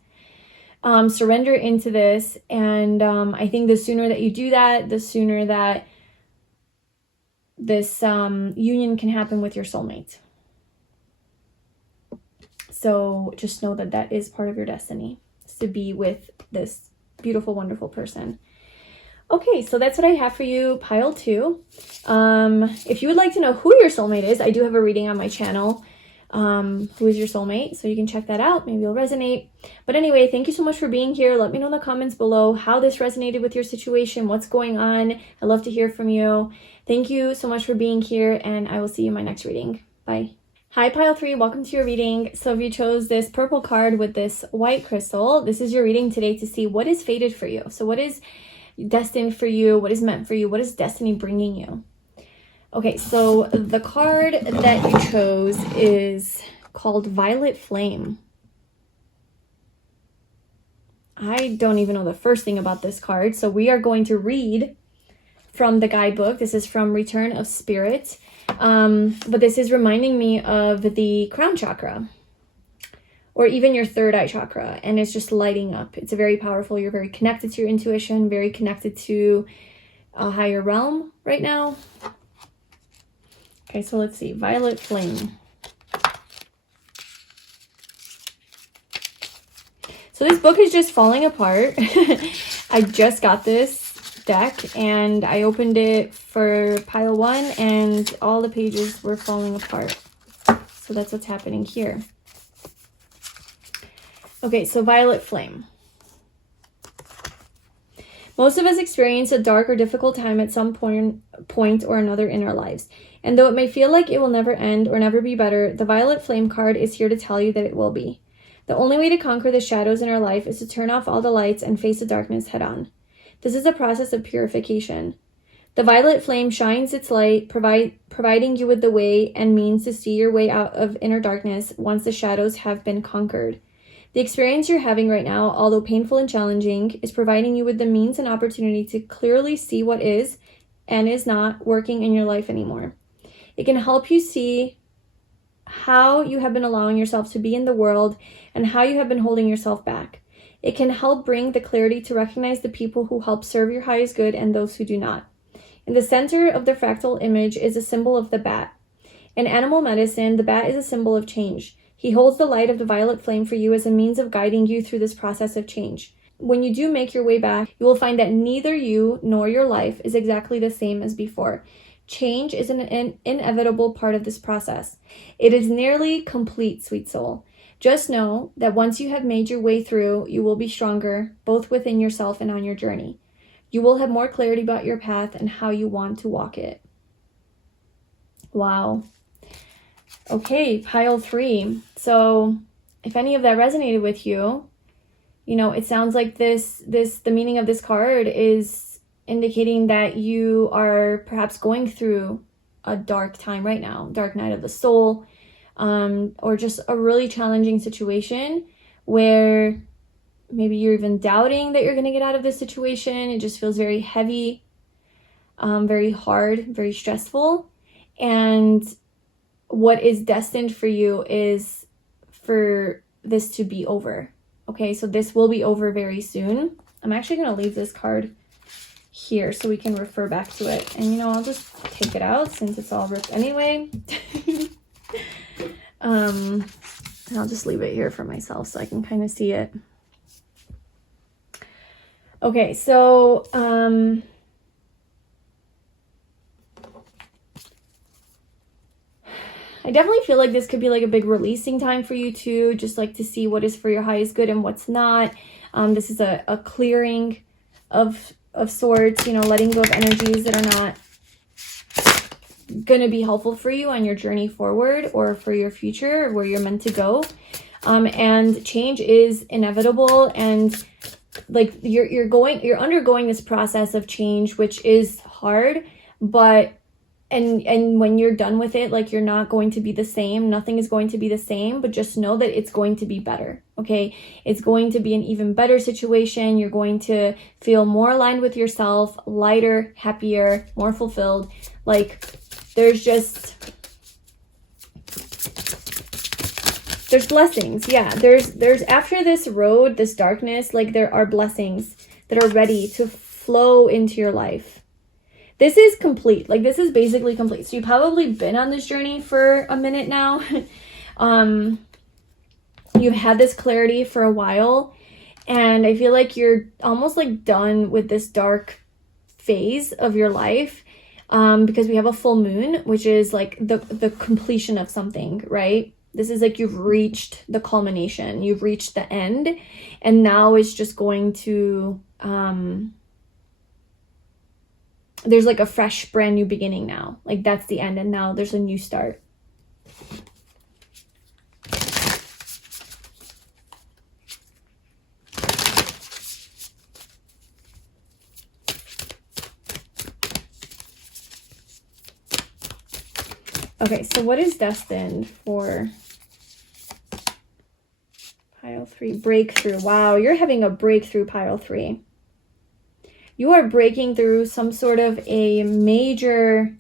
Surrender into this, and I think the sooner that you do that, the sooner that this union can happen with your soulmate. So just know that that is part of your destiny, is to be with this beautiful, wonderful person. Okay, so that's what I have for you, pile 2. If you would like to know who your soulmate is, I do have a reading on my channel, who is your soulmate, so you can check that out. Maybe it'll resonate. But anyway, thank you so much for being here. Let me know in the comments below how this resonated with your situation, what's going on. I'd love to hear from you. Thank you so much for being here, and I will see you in my next reading. Bye. Hi, pile 3, welcome to your reading. So if you chose this purple card with this white crystal, this is your reading today to see what is fated for you. So what is destined for you, what is meant for you, what is destiny bringing you? Okay, so the card that you chose is called Violet Flame. I don't even know the first thing about this card, so we are going to read from the guidebook. This is from Return of Spirit, but this is reminding me of the crown chakra, or even your third eye chakra, and it's just lighting up. It's very powerful. You're very connected to your intuition, very connected to a higher realm right now. Okay, so let's see. Violet Flame. So this book is just falling apart. I just got this deck and I opened it for pile 1 and all the pages were falling apart. So that's what's happening here. Okay, so Violet Flame. Most of us experience a dark or difficult time at some point or another in our lives. And though it may feel like it will never end or never be better, the Violet Flame card is here to tell you that it will be. The only way to conquer the shadows in our life is to turn off all the lights and face the darkness head on. This is a process of purification. The Violet Flame shines its light, providing you with the way and means to see your way out of inner darkness once the shadows have been conquered. The experience you're having right now, although painful and challenging, is providing you with the means and opportunity to clearly see what is and is not working in your life anymore. It can help you see how you have been allowing yourself to be in the world and how you have been holding yourself back. It can help bring the clarity to recognize the people who help serve your highest good and those who do not. In the center of the fractal image is a symbol of the bat. In animal medicine, the bat is a symbol of change. He holds the light of the violet flame for you as a means of guiding you through this process of change. When you do make your way back, you will find that neither you nor your life is exactly the same as before. Change is an inevitable part of this process. It is nearly complete, sweet soul. Just know that once you have made your way through, you will be stronger, both within yourself and on your journey. You will have more clarity about your path and how you want to walk it. Wow. Okay, pile 3. So if any of that resonated with you, it sounds like the meaning of this card is indicating that you are perhaps going through a dark time right now, dark night of the soul, or just a really challenging situation where maybe you're even doubting that you're going to get out of this situation. It just feels very heavy, very hard, very stressful. And what is destined for you is for this to be over. Okay, so this will be over very soon. I'm actually going to leave this card here so we can refer back to it. And I'll just take it out since it's all ripped anyway. And I'll just leave it here for myself so I can kind of see it. Okay, so I definitely feel like this could be like a big releasing time for you too, just like to see what is for your highest good and what's not. This is a clearing of sorts, letting go of energies that are not going to be helpful for you on your journey forward or for your future, where you're meant to go. And change is inevitable, and like you're undergoing this process of change, which is hard, but and when you're done with it, like, you're not going to be the same. Nothing is going to be the same, but just know that it's going to be better. Okay, it's going to be an even better situation. You're going to feel more aligned with yourself, lighter, happier, more fulfilled. Like, there's blessings. Yeah, there's after this road, this darkness, like, there are blessings that are ready to flow into your life. This is complete. Like, this is basically complete. So you've probably been on this journey for a minute now. You've had this clarity for a while, and I feel like you're almost like done with this dark phase of your life, because we have a full moon, which is like the completion of something, right? This is like you've reached the culmination, you've reached the end, and now it's just going to there's like a fresh, brand new beginning now. Like, that's the end, and now there's a new start. Okay, so what is destined for pile 3? Breakthrough. Wow, you're having a breakthrough, pile 3. You are breaking through some sort of a major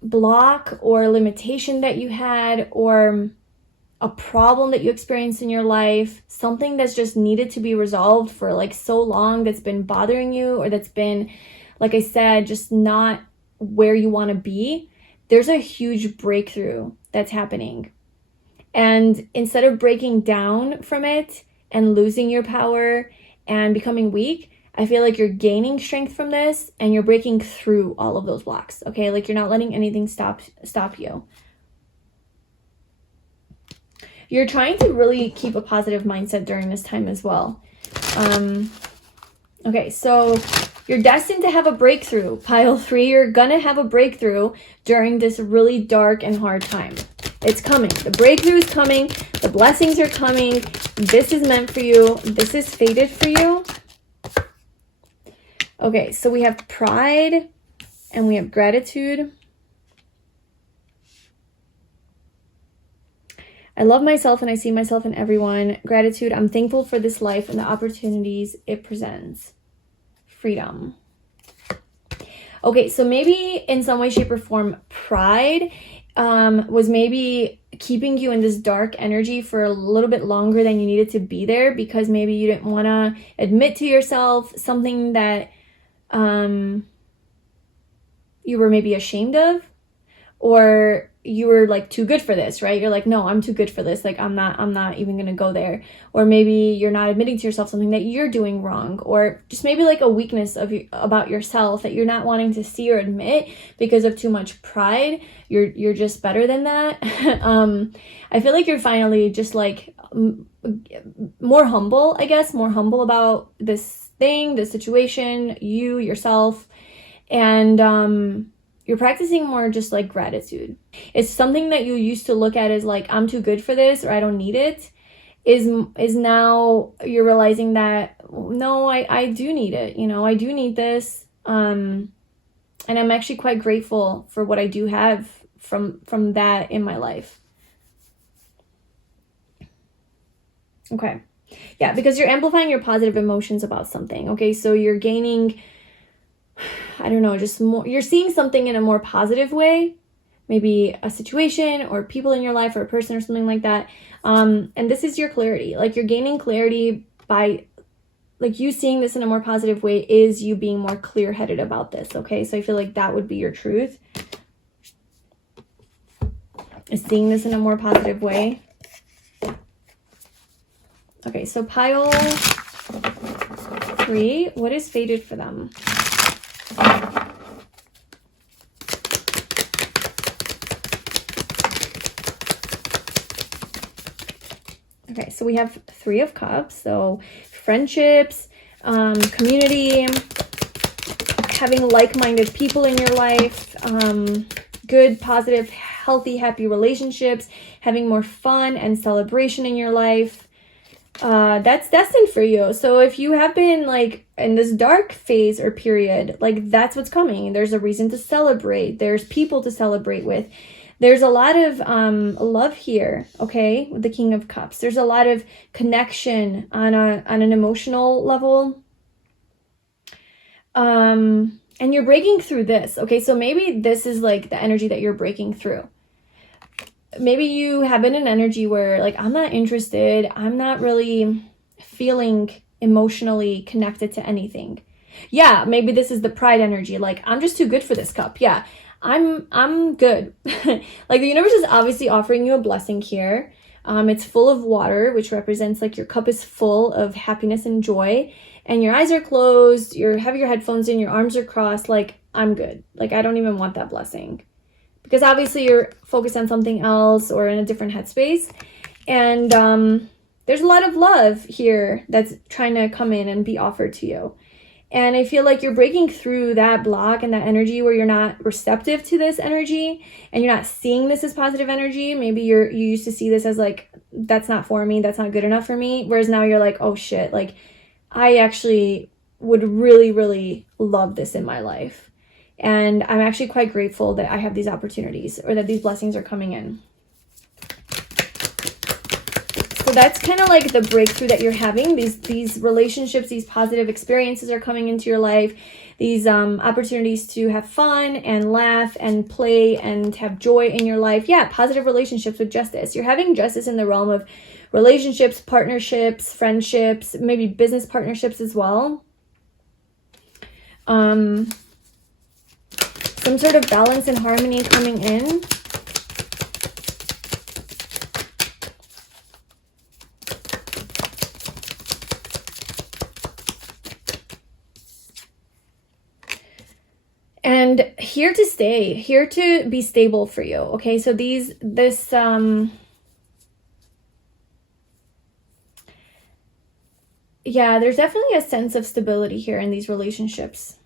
block or limitation that you had, or a problem that you experienced in your life, something that's just needed to be resolved for like so long, that's been bothering you, or that's been, like I said, just not where you want to be. There's a huge breakthrough that's happening. And instead of breaking down from it and losing your power and becoming weak, I feel like you're gaining strength from this, and you're breaking through all of those blocks. Okay, like, you're not letting anything stop you. You're trying to really keep a positive mindset during this time as well. Okay, so you're destined to have a breakthrough, pile 3. You're gonna have a breakthrough during this really dark and hard time. It's coming. The breakthrough is coming. The blessings are coming. This is meant for you. This is fated for you. Okay, so we have pride and we have gratitude. I love myself and I see myself in everyone. Gratitude, I'm thankful for this life and the opportunities it presents. Freedom. Okay, so maybe in some way, shape, or form, pride was maybe keeping you in this dark energy for a little bit longer than you needed to be there, because maybe you didn't want to admit to yourself something that you were maybe ashamed of, or you were like too good for this, right? You're like, no, I'm too good for this. Like, I'm not even going to go there. Or maybe you're not admitting to yourself something that you're doing wrong, or just maybe like a weakness about yourself that you're not wanting to see or admit because of too much pride. You're just better than that. I feel like you're finally just like more humble, I guess, more humble about this thing, this situation, yourself. And, you're practicing more just like gratitude. It's something that you used to look at as like, I'm too good for this, or I don't need it, is now you're realizing that, no, I do need it. You know, I do need this. And I'm actually quite grateful for what I do have from that in my life. Okay. Yeah, because you're amplifying your positive emotions about something. Okay, so you're gaining, I don't know, just more, you're seeing something in a more positive way, maybe a situation or people in your life or a person or something like that. And this is your clarity. Like, you're gaining clarity by, like, you seeing this in a more positive way is you being more clear-headed about this. Okay, so I feel like that would be your truth, is seeing this in a more positive way. Okay, so pile 3, what is fated for them? Okay, so we have 3 of Cups, so friendships, community, having like-minded people in your life, good, positive, healthy, happy relationships, having more fun and celebration in your life. That's destined for you. So if you have been like in this dark phase or period, like, that's what's coming. There's a reason to celebrate. There's people to celebrate with. There's a lot of love here, okay, with the King of Cups. There's a lot of connection on an emotional level. And you're breaking through this, okay? So maybe this is like the energy that you're breaking through. Maybe you have been in an energy where, like, I'm not interested. I'm not really feeling emotionally connected to anything. Yeah, maybe this is the pride energy. Like, I'm just too good for this cup. Yeah, I'm good. Like, the universe is obviously offering you a blessing here. It's full of water, which represents like your cup is full of happiness and joy, and your eyes are closed. You have your headphones in, your arms are crossed. Like, I'm good. Like, I don't even want that blessing. Because obviously you're focused on something else or in a different headspace. And there's a lot of love here that's trying to come in and be offered to you. And I feel like you're breaking through that block and that energy where you're not receptive to this energy and you're not seeing this as positive energy. Maybe you used to see this as like, that's not for me, that's not good enough for me. Whereas now you're like, oh shit, like, I actually would really, really love this in my life. And I'm actually quite grateful that I have these opportunities, or that these blessings are coming in. So that's kind of like the breakthrough that you're having. These relationships, these positive experiences are coming into your life. These opportunities to have fun and laugh and play and have joy in your life. Yeah, positive relationships with justice. You're having justice in the realm of relationships, partnerships, friendships, maybe business partnerships as well. Some sort of balance and harmony coming in. And here to stay, here to be stable for you. Okay, so yeah, there's definitely a sense of stability here in these relationships.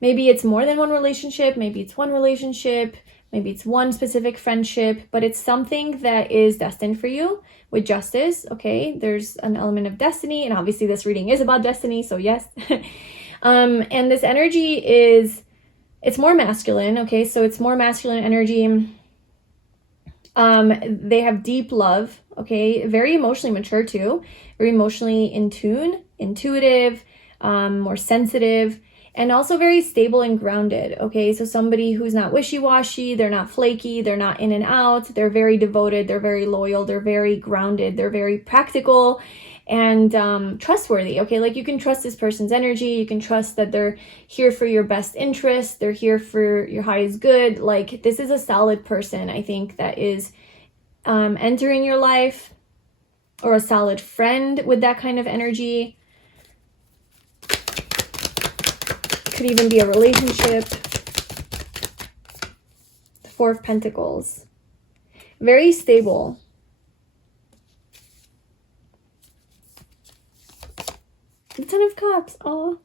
Maybe it's more than one relationship, maybe it's one relationship, maybe it's one specific friendship, but it's something that is destined for you with justice, okay? There's an element of destiny, and obviously this reading is about destiny, so yes. And this energy it's more masculine, okay? So it's more masculine energy. They have deep love, okay? Very emotionally mature too, very emotionally in tune, intuitive, more sensitive. and also very stable and grounded. Okay, so somebody who's not wishy-washy, they're not flaky, they're not in and out, they're very devoted, they're very loyal, they're very grounded, they're very practical and trustworthy. Okay, like you can trust this person's energy, you can trust that they're here for your best interest, they're here for your highest good. Like, this is a solid person, I think, that is entering your life, or a solid friend with that kind of energy. Could even be a relationship. The Four of Pentacles. Very stable. The Ten of Cups. Oh.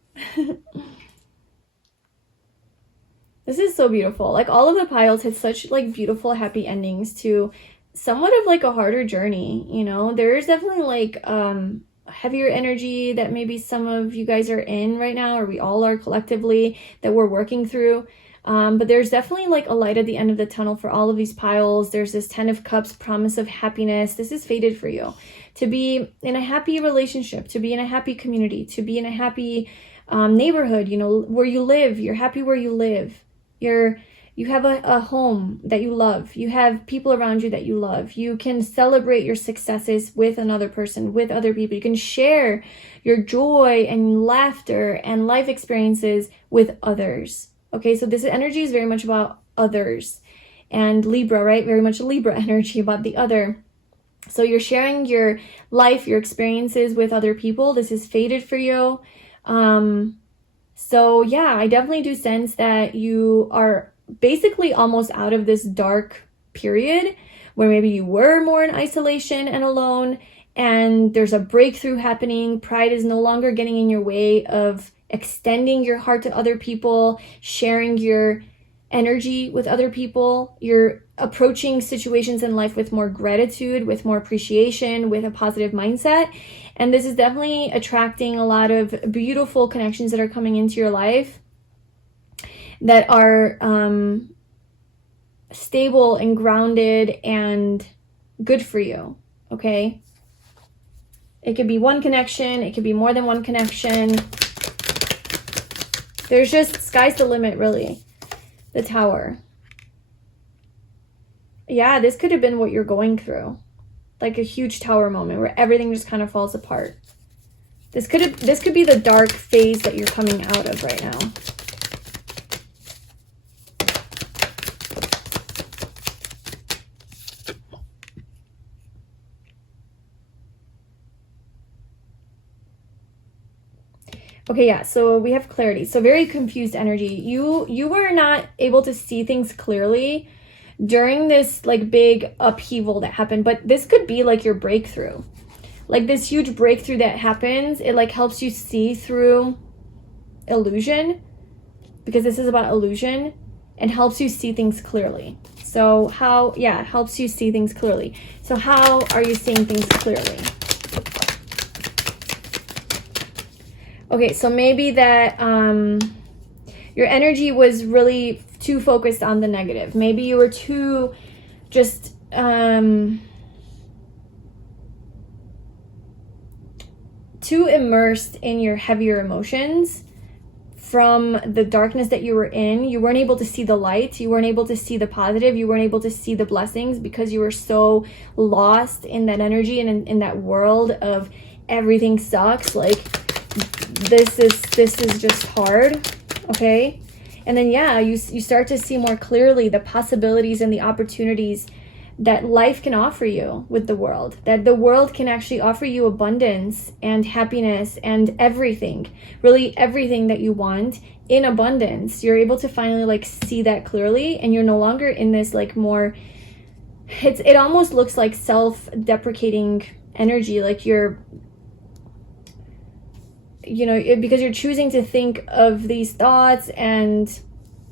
This is so beautiful. Like, all of the piles had such like beautiful, happy endings to somewhat of like a harder journey, you know. There's definitely like heavier energy that maybe some of you guys are in right now, or we all are collectively, that we're working through. But there's definitely like a light at the end of the tunnel for all of these piles. There's this Ten of Cups, promise of happiness. This is fated for you. To be in a happy relationship, to be in a happy community, to be in a happy neighborhood, you know, where you live. You're happy where you live. You have a home that you love. You have people around you that you love. You can celebrate your successes with another person, with other people. You can share your joy and laughter and life experiences with others. Okay, so this energy is very much about others. And Libra, right? Very much Libra energy, about the other. So you're sharing your life, your experiences with other people. This is fated for you. So yeah, I definitely do sense that you are basically almost out of this dark period where maybe you were more in isolation and alone, and there's a breakthrough happening. Pride is no longer getting in your way of extending your heart to other people, sharing your energy with other people. You're approaching situations in life with more gratitude, with more appreciation, with a positive mindset. And this is definitely attracting a lot of beautiful connections that are coming into your life that are stable and grounded and good for you, okay? It could be one connection. It could be more than one connection. There's just, sky's the limit, really. The Tower. Yeah, this could have been what you're going through. Like a huge tower moment where everything just kind of falls apart. This could be the dark phase that you're coming out of right now. Okay, yeah, so we have clarity. So very confused energy. You were not able to see things clearly during this like big upheaval that happened, but this could be like your breakthrough. Like this huge breakthrough that happens, it like helps you see through illusion, because this is about illusion, and helps you see things clearly. So how, yeah, it helps you see things clearly. So how are you seeing things clearly? Okay, so maybe that your energy was really too focused on the negative. Maybe you were too just too immersed in your heavier emotions from the darkness that you were in. You weren't able to see the light. You weren't able to see the positive. You weren't able to see the blessings because you were so lost in that energy and in that world of everything sucks. Like, this is just hard, okay? And then yeah, you start to see more clearly the possibilities and the opportunities that life can offer you with the world, that the world can actually offer you abundance and happiness and everything, really everything that you want in abundance. You're able to finally like see that clearly, and you're no longer in this like more, it almost looks like self-deprecating energy, like you're, you know, because you're choosing to think of these thoughts and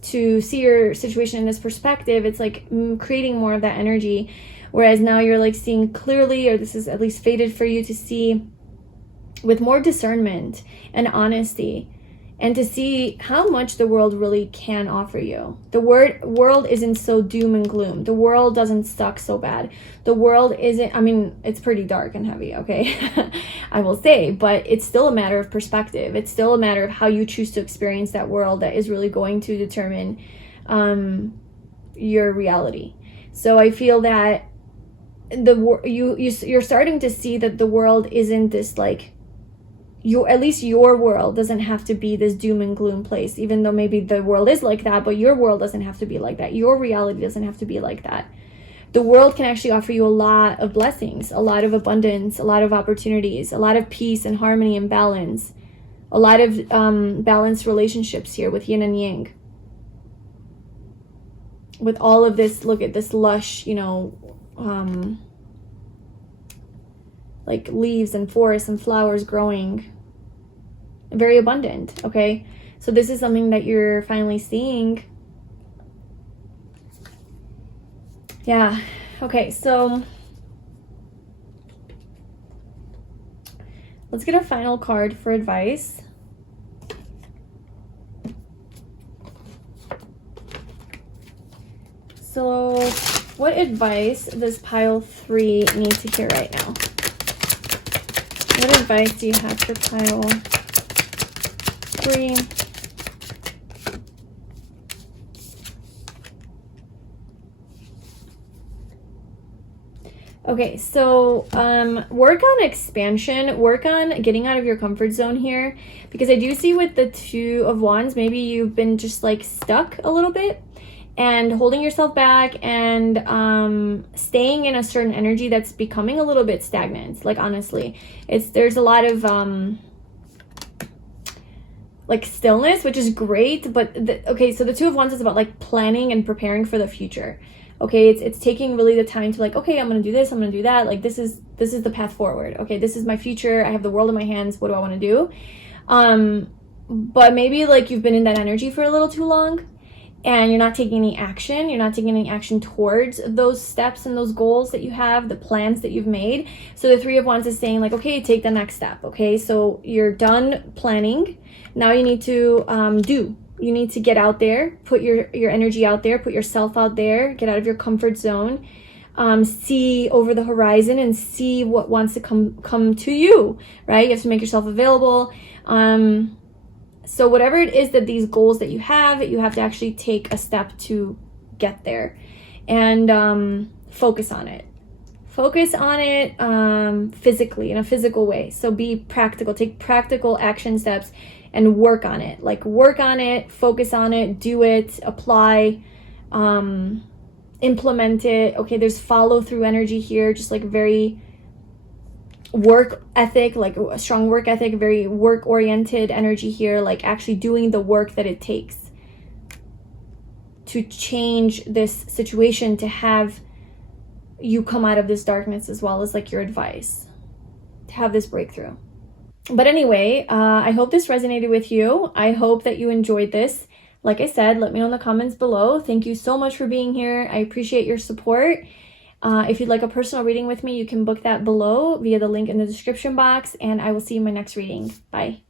to see your situation in this perspective. It's like creating more of that energy, whereas now you're like seeing clearly, or this is at least fated for you to see with more discernment and honesty and to see how much the world really can offer you. The world isn't so doom and gloom. The world doesn't suck so bad. The world isn't, I mean, it's pretty dark and heavy, okay? I will say, but it's still a matter of perspective. It's still a matter of how you choose to experience that world that is really going to determine your reality. So I feel that you're starting to see that the world isn't this like, at least your world doesn't have to be this doom and gloom place, even though maybe the world is like that, but your world doesn't have to be like that. Your reality doesn't have to be like that. The world can actually offer you a lot of blessings, a lot of abundance, a lot of opportunities, a lot of peace and harmony and balance, a lot of balanced relationships here with yin and yang. With all of this, look at this lush, like leaves and forests and flowers growing. Very abundant, okay? So this is something that you're finally seeing. Yeah, okay, so let's get a final card for advice. So what advice does pile 3 need to hear right now? What advice do you have for pile 3? Okay, so work on expansion, work on getting out of your comfort zone here, because I do see with the 2 of Wands, maybe you've been just like stuck a little bit and holding yourself back and staying in a certain energy that's becoming a little bit stagnant. Like, honestly, there's a lot of like stillness, which is great, but okay, so the 2 of Wands is about like planning and preparing for the future. Okay, it's taking really the time to like, okay, I'm gonna do this, I'm gonna do that, like this is the path forward. Okay, this is my future, I have the world in my hands, what do I want to do? But maybe like you've been in that energy for a little too long and you're not taking any action. You're not taking any action towards those steps and those goals that you have, the plans that you've made. So the 3 of Wands is saying like, okay, take the next step. Okay, so you're done planning. Now you need to do. You need to get out there, put your energy out there, put yourself out there, get out of your comfort zone, see over the horizon and see what wants to come to you, right? You have to make yourself available. So whatever it is that these goals that you have to actually take a step to get there and focus on it. Focus on it physically, in a physical way. So be practical, take practical action steps and work on it. Like work on it, focus on it, do it, apply, implement it. Okay, there's follow through energy here, just like very work ethic, like a strong work ethic, very work oriented energy here, like actually doing the work that it takes to change this situation, to have you come out of this darkness, as well as like your advice to have this breakthrough. But anyway, I hope this resonated with you. I hope that you enjoyed this. Like I said, let me know in the comments below. Thank you so much for being here. I appreciate your support. If you'd like a personal reading with me, you can book that below via the link in the description box, and I will see you in my next reading. Bye.